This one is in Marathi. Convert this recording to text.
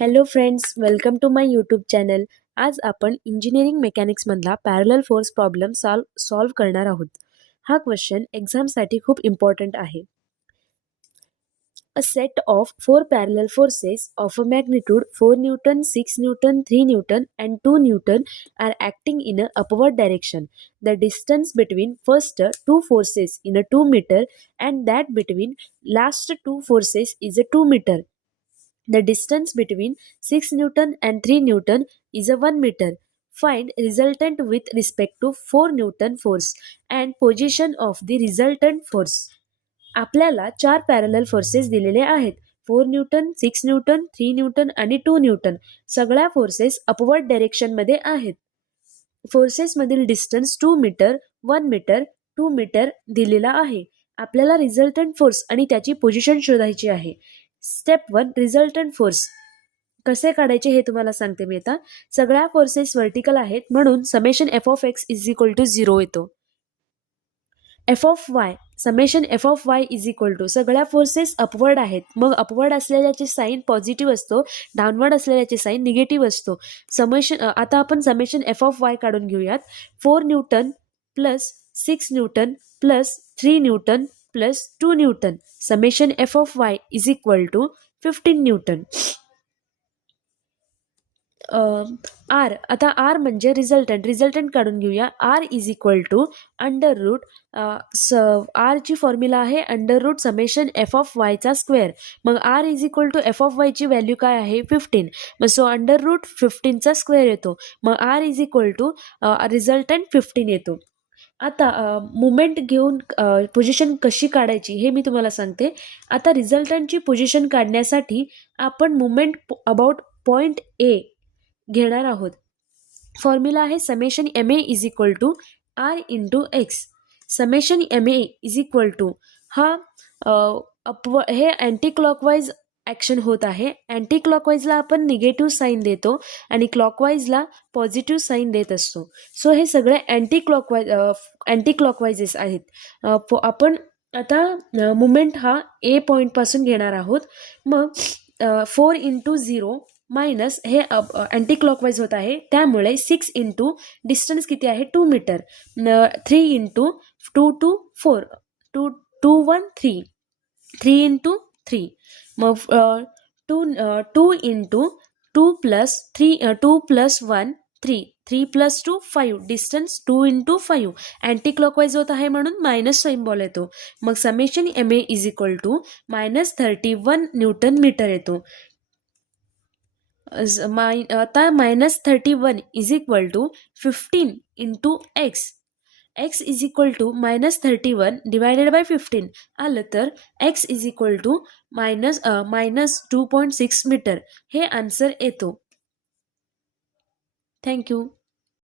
Hello friends, welcome to my YouTube channel. आज आपण इंजिनिअरिंग मेकॅनिक्समधला पॅरलल फोर्स प्रॉब्लेम सॉल्व करणार आहोत. हा क्वेश्चन एक्झामसाठी खूप इम्पॉर्टंट आहे. A set of four parallel forces of a magnitude 4 Newton, 6 Newton, 3 Newton and 2 Newton are acting in a upward direction. The distance between first two forces in a 2 meter and that between last two forces is a 2 meter. The distance between 6 Newton and 3 Newton is a 1 meter. Find resultant with respect to 4 Newton force and position of the resultant force. आपल्याला चार पॅरलल फोर्सेस दिलेले आहेत. 4 न्यूटन, 6 न्यूटन, 3 न्यूटन आणि 2 न्यूटन. सगळ्या फोर्सेस अपवर्ड डायरेक्शनमध्ये आहेत. फोर्सेसमधील डिस्टन्स 2 मीटर, 1 मीटर, 2 मीटर दिलेला आहे. आपल्याला रिझल्टंट फोर्स आणि त्याची पोझिशन शोधायची आहे. स्टेप 1, रिझल्टंट फोर्स कसे काढायचे हे तुम्हाला सांगते मी आता. सगळ्या फोर्सेस व्हर्टिकल आहेत म्हणून summation F of X is equal to 0 येतो. F of Y, summation F of Y is equal to, सगळ्या फोर्सेस अपवर्ड आहेत मग अपवर्ड असलेल्याची साईन पॉझिटिव्ह असतो, डाऊनवर्ड असलेल्याची साईन निगेटिव्ह असतो. आता आपण समेशन एफ ऑफ वाय काढून घेऊयात. 4 newton plus 6 newton plus 3 newton plus 2 newton. Summation F of Y is equal to 15 newton. R, आता आर म्हणजे रिझल्टंट काढून घेऊया. R is equal to under root, आरची फॉर्म्युला आहे under root summation F of वायचा स्क्वेअर. मग R is equal to F of वायची व्हॅल्यू काय आहे 15. मग सो अंडर रूट 15चा स्क्वेअर येतो. मग R is equal to resultant 15 येतो. आता मुमेंट घेऊन पोझिशन कशी काढायची हे मी तुम्हाला सांगते. आता रिझल्टंटची पोझिशन काढण्यासाठी आपण मुमेंट अबाउट पॉईंट ए घेणार आहोत. फॉर्म्युला आहे summation M A is equal to R into X. Summation M A is equal to हा हे अँटी क्लॉकवाईज ॲक्शन होत आहे. अँटी क्लॉकवाईजला आपण निगेटिव्ह साईन देतो आणि क्लॉकवाईजला पॉझिटिव्ह साईन देत असतो. सो हे सगळे अँटी क्लॉकवाईजेस आहेत. आपण आता मुमेंट हा ए पॉईंटपासून घेणार आहोत. मग 4 इंटू 0 मायनस हे अँटी क्लॉकवाईज होत आहे त्यामुळे 6 इंटू डिस्टन्स किती आहे 2 मीटर. 3 into 2 to 4, 2 1 3, 3 into 3. मग 2 into 2 plus 3, 2 plus 1 3, 3 plus 2 5, distance 2 into 5. Anti clockwise होत आहे म्हणून मायनस सिम्बॉल येतो. मग summation M A is equal to -31 newton metre येतो. आता -31 is equal to 15 into X. X is equal to -31 divided by 15 आलं तर X is equal to -2.6 metre हे आन्सर येतो. थँक्यू.